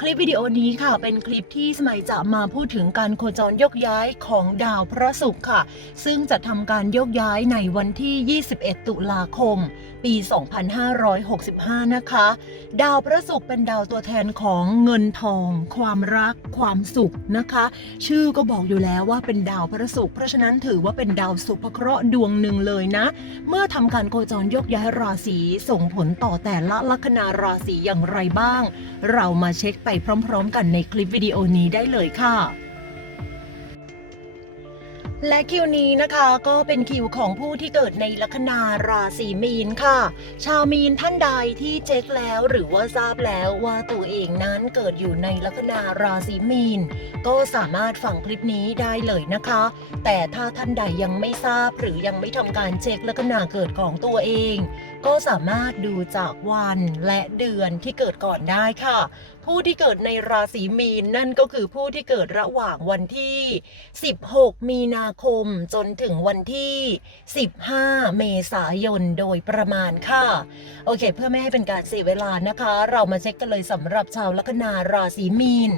คลิปวิดีโอนี้ค่ะ เป็นคลิปที่สมัยจะมาพูดถึงการโคจรยกย้ายของดาวพระศุกร์ค่ะ ซึ่งจะทำการยกย้ายในวันที่ 21 ตุลาคม ปี 2565 นะคะ ดาวพระศุกร์เป็นดาวตัวแทนของเงินทอง ความรัก ความสุขนะคะ ชื่อก็บอกอยู่แล้วว่าเป็นดาวพระศุกร์เพราะฉะนั้นถือว่าเป็นดาวสุภเคราะห์ดวงหนึ่งเลยนะ เมื่อทำการโคจรยกย้ายราศีส่งผลต่อแต่ละลัคนาราศีอย่างไรบ้าง เรามาเช็คไปพร้อมๆ กันในคลิปวิดีโอนี้ได้เลยค่ะและคิวนี้นะคะก็เป็นคิวของผู้ที่เกิดในลัคนาราศีมีนค่ะ ชาวมีนท่านใดที่เช็คแล้วหรือว่าทราบแล้วว่าตัวเองนั้นเกิดอยู่ในลัคนาราศีมีน ก็สามารถฟังคลิปนี้ได้เลยนะคะ แต่ถ้าท่านใดยังไม่ทราบหรือยังไม่ทำการเช็คลัคนาเกิดของตัวเอง ก็สามารถดูจากวันและเดือนที่เกิดก่อนได้ค่ะ ผู้ที่เกิดในราศีมีนนั่นก็คือผู้ที่เกิดระหว่างวันที่ 16 มีนาคมจนถึงวันที่ 15 เมษายนโดยประมาณค่ะ โอเค เพื่อไม่ให้เป็นการเสียเวลานะคะ เรามาเช็คกันเลยสำหรับชาวลัคนาราศีมีน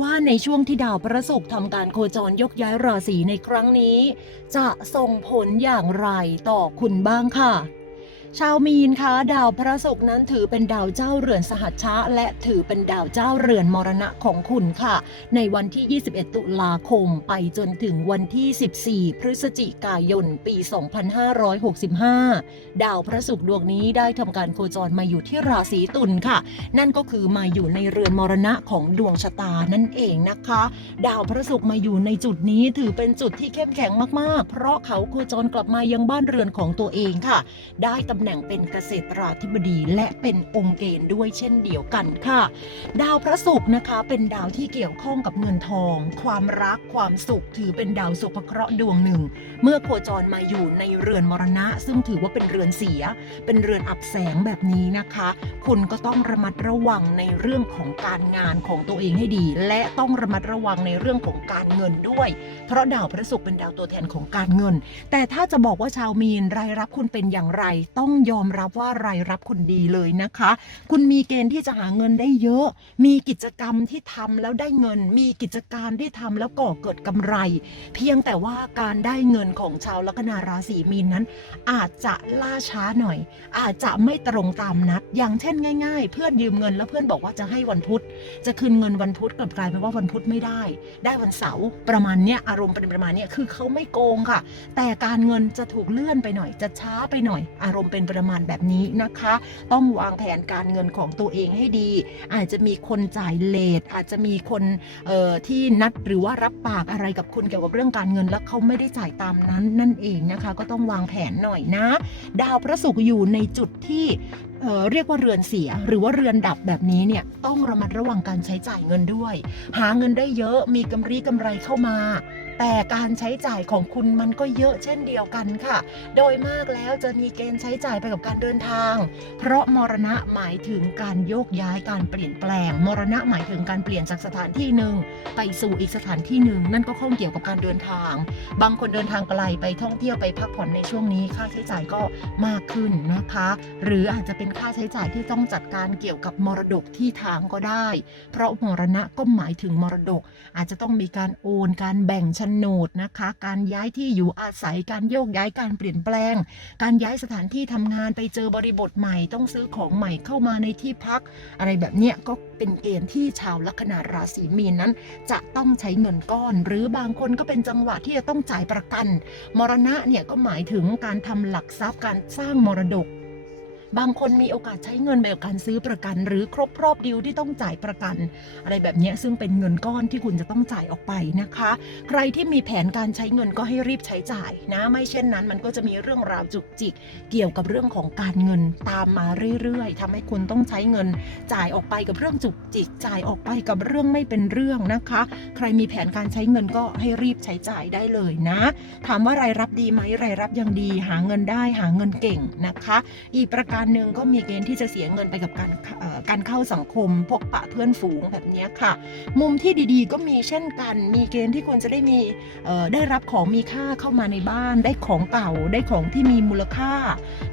ว่าในช่วงที่ดาวพระศุกร์ทำการโคจรยกย้ายราศีในครั้งนี้ จะส่งผลอย่างไรต่อคุณบ้างค่ะ ชาวมีนคะดาวพระศุกร์นั้นถือเป็นดาวเจ้าเรือนสหัชชะ และถือเป็นดาวเจ้าเรือนมรณะของคุณค่ะ ในวันที่ 21 ตุลาคมไปจนถึงวันที่ 14 พฤศจิกายน ปี 2565 ดาวพระศุกร์ดวงนี้ได้ทำการโคจรมาอยู่ที่ราศีตุลค่ะ นั่นก็คือมาอยู่ในเรือนมรณะของดวงชะตานั่นเองนะคะ ดาวพระศุกร์มาอยู่ในจุดนี้ถือเป็นจุดที่เข้มแข็งมากๆ เพราะเขาโคจรกลับมายังบ้านเรือนของตัวเองค่ะ ได้ตำแหน่งเป็นเกษตราธิบดีและเป็นองค์เกณฑ์ด้วยเช่นเดียวกันค่ะ ดาวพระศุกร์นะคะเป็นดาวที่เกี่ยวข้องกับเงินทอง ความรักความสุขถือเป็นดาวสุภเคราะห์ดวงหนึ่ง เมื่อโคจรมาอยู่ในเรือนมรณะ ซึ่งถือว่าเป็นเรือนเสีย เป็นเรือนอับแสงแบบนี้นะคะ คุณก็ต้องระมัดระวังในเรื่องของการงานของตัวเองให้ดี และต้องระมัดระวังในเรื่องของการเงินด้วย เพราะดาวพระศุกร์เป็นดาวตัวแทนของการเงิน แต่ถ้าจะบอกว่าชาวมีนรายรับคุณเป็นอย่างไรต้องยอมรับว่ารายรับคุณดีเลยนะคะ คุณมีเกณฑ์ที่จะหาเงินได้เยอะ มีกิจกรรมที่ทำแล้วได้เงิน มีกิจการที่ทำแล้วก่อเกิดกำไร เพียงแต่ว่าการได้เงินของชาวลัคนาราศีมีนนั้น อาจจะล่าช้าหน่อย อาจจะไม่ตรงตามนัด อย่างเช่นง่าย ๆ เพื่อนยืมเงินแล้วเพื่อนบอกว่าจะให้วันพุธ จะคืนเงินวันพุธกลับกลายเป็นว่าวันพุธไม่ได้ ได้วันเสาร์ประมาณเนี้ยอารมณ์เป็นประมาณเนี้ยคือเขาไม่โกงค่ะ แต่การเงินจะถูกเลื่อนไปหน่อยจะช้าไปหน่อย อารมณ์เป็นประมาณแบบนี้นะคะ ต้องวางแผนการเงินของตัวเองให้ดี อาจจะมีคนจ่ายเลทอาจจะมีคนที่นัดหรือว่ารับปากอะไรกับคุณเกี่ยวกับเรื่องการเงินแล้วเขาไม่ได้จ่ายตามนั้นนั่นเองนะคะ ก็ต้องวางแผนหน่อยนะ ดาวพระศุกร์อยู่ในจุดที่เรียกว่าเรือนเสียหรือว่าเรือนดับแบบนี้เนี่ยต้องระมัดระวังการใช้จ่ายเงินด้วย หาเงินได้เยอะมีกำไรกำไรเข้ามา แต่การใช้จ่ายของคุณมันก็เยอะเช่นเดียวกันค่ะ โดยมากแล้วจะมีเกณฑ์ใช้จ่ายไปกับการเดินทาง เพราะมรณะหมายถึงการโยกย้ายการเปลี่ยนแปลง มรณะหมายถึงการเปลี่ยนจากสถานที่หนึ่งไปสู่อีกสถานที่หนึ่งนั่นก็ข้องเกี่ยวกับการเดินทาง บางคนเดินทางไกลไปท่องเที่ยวไปพักผ่อนในช่วงนี้ค่าใช้จ่ายก็มากขึ้นนะคะ หรืออาจจะเป็นค่าใช้จ่ายที่ต้องจัดการเกี่ยวกับมรดกที่ทางก็ได้ เพราะมรณะก็หมายถึงมรดก อาจจะต้องมีการโอนการแบ่งโฉนดนะคะ การย้ายที่อยู่อาศัยการโยกย้ายการเปลี่ยนแปลง การย้ายสถานที่ทำงานไปเจอบริบทใหม่ ต้องซื้อของใหม่เข้ามาในที่พัก อะไรแบบเนี้ยก็เป็นเกณฑ์ที่ชาวลัคนาราศีมีนนั้น จะต้องใช้เงินก้อน หรือบางคนก็เป็นจังหวะที่จะต้องจ่ายประกัน มรณะเนี่ยก็หมายถึงการทำหลักทรัพย์การสร้างมรดก บางคนมีโอกาสใช้เงินไปกับการซื้อประกัน หรือครบรอบดีลที่ต้องจ่ายประกัน อะไรแบบนี้ซึ่งเป็นเงินก้อนที่คุณจะต้องจ่ายออกไปนะคะ ใครที่มีแผนการใช้เงินก็ให้รีบใช้จ่ายนะ ไม่เช่นนั้นมันก็จะมีเรื่องราวจุกจิก เกี่ยวกับเรื่องของการเงินตามมาเรื่อยๆทำให้คุณต้องใช้เงินจ่ายออกไปกับเรื่องจุกจิก จ่ายออกไปกับเรื่องไม่เป็นเรื่องนะคะ ใครมีแผนการใช้เงินก็ให้รีบใช้จ่ายได้เลยนะ ถามว่ารายรับดีไหมรายรับยังดี หาเงินได้หาเงินเก่งนะคะ อีกประการารหนึ่งก็มีเกณฑ์ที่จะเสียเงินไปกับการการเข้าสังคมพบปะเพื่อนฝูงแบบนี้ค่ะ มุมที่ดีๆ ก็มีเช่นกัน มีเกณฑ์ที่คุณจะได้มีได้รับของมีค่าเข้ามาในบ้าน ได้ของเก่าได้ของที่มีมูลค่า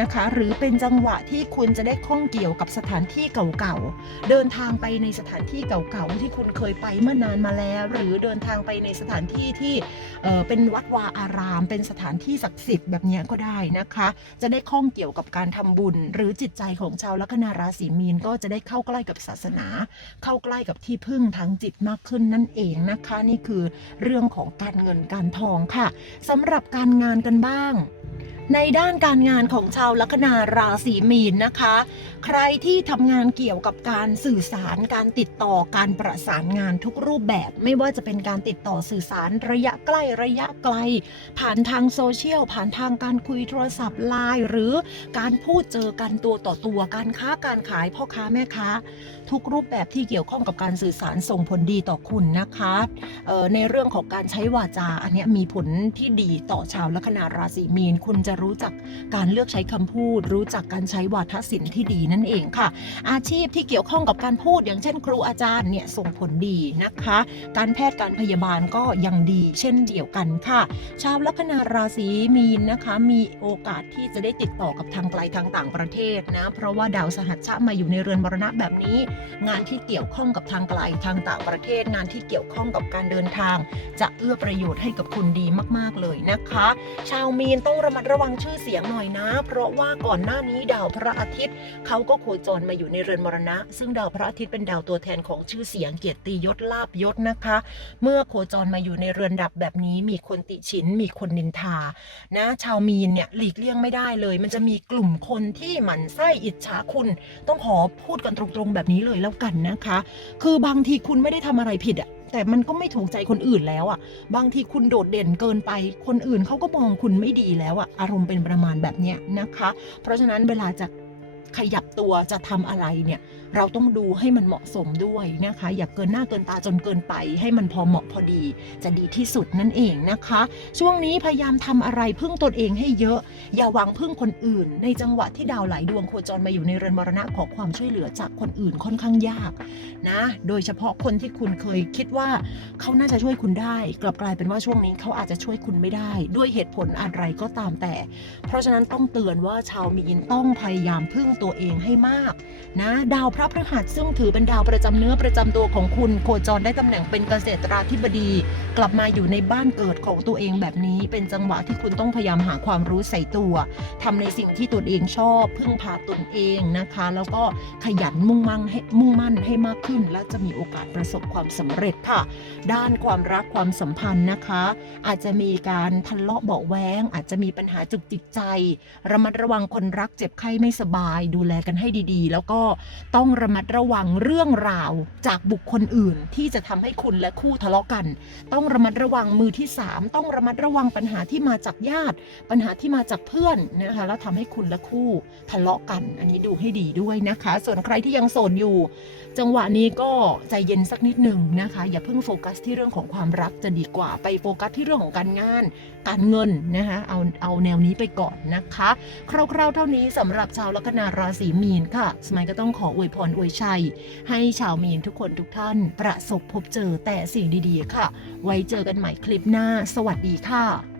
นะคะ หรือเป็นจังหวะที่คุณจะได้ข้องเกี่ยวกับสถานที่เก่าๆเดินทางไปในสถานที่เก่าๆที่คุณเคยไปเมื่อนานมาแล้ว หรือเดินทางไปในสถานที่ที่เเป็นวัดวาอาราม เป็นสถานที่ศักดิ์สิทธิ์แบบนี้ก็ได้นะคะ จะได้ข้องเกี่ยวกับการทำบุญหรือจิตใจของชาวลัคนาราศีมีนก็จะได้เข้าใกล้กับศาสนา เข้าใกล้กับที่พึ่งทางจิตมากขึ้นนั่นเองนะคะ นี่คือเรื่องของการเงินการทองค่ะสำหรับการงานกันบ้าง ในด้านการงานของชาวลัคนาราศีมีนนะคะ ใครที่ทำงานเกี่ยวกับการสื่อสารการติดต่อการประสานงานทุกรูปแบบ ไม่ว่าจะเป็นการติดต่อสื่อสารระยะใกล้ระยะไกล ผ่านทางโซเชียล ผ่านทางการคุยโทรศัพท์ไลน์หรือการพูดเจอกันตัวต่อตัวการค้าการขายพ่อค้าแม่ค้าทุกรูปแบบที่เกี่ยวข้องกับการสื่อสารส่งผลดีต่อคุณนะคะในเรื่องของการใช้วาจาอันนี้มีผลที่ดีต่อชาวลัคนาราศีมีน คุณจะรู้จักการเลือกใช้คำพูด รู้จักการใช้วาทศิลป์ที่ดีนั่นเองค่ะ อาชีพที่เกี่ยวข้องกับการพูด อย่างเช่น ครูอาจารย์เนี่ยส่งผลดีนะคะ การแพทย์การพยาบาลก็ยังดี เช่นเดียวกันค่ะ ชาวลัคนาราศีมีนนะคะมีโอกาสที่จะได้ติดต่อกับทางไกลทางต่างประเทศนะเพราะว่าดาวสหัชชะมาอยู่ในเรือนมรณะแบบนี้งานที่เกี่ยวข้องกับทางไกลทางต่างประเทศ งานที่เกี่ยวข้องกับการเดินทาง จะเอื้อประโยชน์ให้กับคุณดีมากๆเลยนะคะ ชาวมีนต้องระมัดระวังชื่อเสียงหน่อยนะ เพราะว่าก่อนหน้านี้ดาวพระอาทิตย์เขาก็โคจรมาอยู่ในเรือนมรณะ ซึ่งดาวพระอาทิตย์เป็นดาวตัวแทนของชื่อเสียงเกียรติยศลาบยศนะคะ เมื่อโคจรมาอยู่ในเรือนดับแบบนี้ มีคนติฉิน มีคนนินทา นะ ชาวมีนเนี่ยหลีกเลี่ยงไม่ได้เลย มันจะมีกลุ่มคนที่หมั่นไส้อิจฉาคุณ ต้องขอพูดกันตรงๆแบบนี้เลยแล้วกันนะคะ คือบางทีคุณไม่ได้ทำอะไรผิดอะแต่มันก็ไม่ถูกใจคนอื่นแล้วอะบางทีคุณโดดเด่นเกินไป คนอื่นเขาก็มองคุณไม่ดีแล้วอะอารมณ์เป็นประมาณแบบเนี้ยนะคะ เพราะฉะนั้นเวลาจะขยับตัวจะทำอะไรเนี่ย เราต้องดูให้มันเหมาะสมด้วยนะคะ อย่าเกินหน้าเกินตาจนเกินไป ให้มันพอเหมาะพอดี จะดีที่สุดนั่นเองนะคะ ช่วงนี้พยายามทำอะไรพึ่งตนเองให้เยอะ อย่าหวังพึ่งคนอื่น ในจังหวะที่ดาวหลายดวงโคจรมาอยู่ในเรือนมรณะขอความช่วยเหลือจากคนอื่นค่อนข้างยากนะ โดยเฉพาะคนที่คุณเคยคิดว่าเขาน่าจะช่วยคุณได้ กลับกลายเป็นว่าช่วงนี้เขาอาจจะช่วยคุณไม่ได้ ด้วยเหตุผลอะไรก็ตามแต่ เพราะฉะนั้นต้องเตือนว่าชาวมีนต้องพยายามพึ่งตัวเองให้มากนะดาวพระพฤหัสซึ่งถือเป็นดาวประจำเนื้อประจำตัวของคุณ โคจรได้ตำแหน่งเป็นเกษตราธิบดี กลับมาอยู่ในบ้านเกิดของตัวเองแบบนี้ เป็นจังหวะที่คุณต้องพยายามหาความรู้ใส่ตัวทำในสิ่งที่ตนเองชอบ พึ่งพาตนเองนะคะ แล้วก็ขยันมุ่งมั่นให้มุ่งมั่นให้มากขึ้น และจะมีโอกาสประสบความสำเร็จค่ะ ด้านความรักความสัมพันธ์นะคะ อาจจะมีการทะเลาะเบาแว้งอาจจะมีปัญหาจุกจิกใจ ระมัดระวังคนรักเจ็บไข้ไม่สบาย ดูแลกันให้ดีๆ แล้วก็ต้องระมัดระวังเรื่องราวจากบุคคลอื่น ที่จะทำให้คุณและคู่ทะเลาะกัน ต้องระมัดระวังมือที่ 3 ต้องระมัดระวังปัญหาที่มาจากญาติ ปัญหาที่มาจากเพื่อนนะคะแล้วทำให้คุณและคู่ทะเลาะกัน อันนี้ดูให้ดีด้วยนะคะ ส่วนใครที่ยังโสดอยู่ จังหวะนี้ก็ใจเย็นสักนิดหนึ่งนะคะ อย่าเพิ่งโฟกัสที่เรื่องของความรักจะดีกว่าไปโฟกัสที่เรื่องของการงาน การเงินนะคะเอาเอาแนวนี้ไปก่อนนะคะคร่าวๆเท่านี้สำหรับชาวลัคนาราศีมีนค่ะ สมัยก็ต้องขออวยพรอวยชัย ให้ชาวมีนทุกคนทุกท่าน ประสบพบเจอแต่สิ่งดีๆค่ะ ไว้เจอกันใหม่คลิปหน้า สวัสดีค่ะ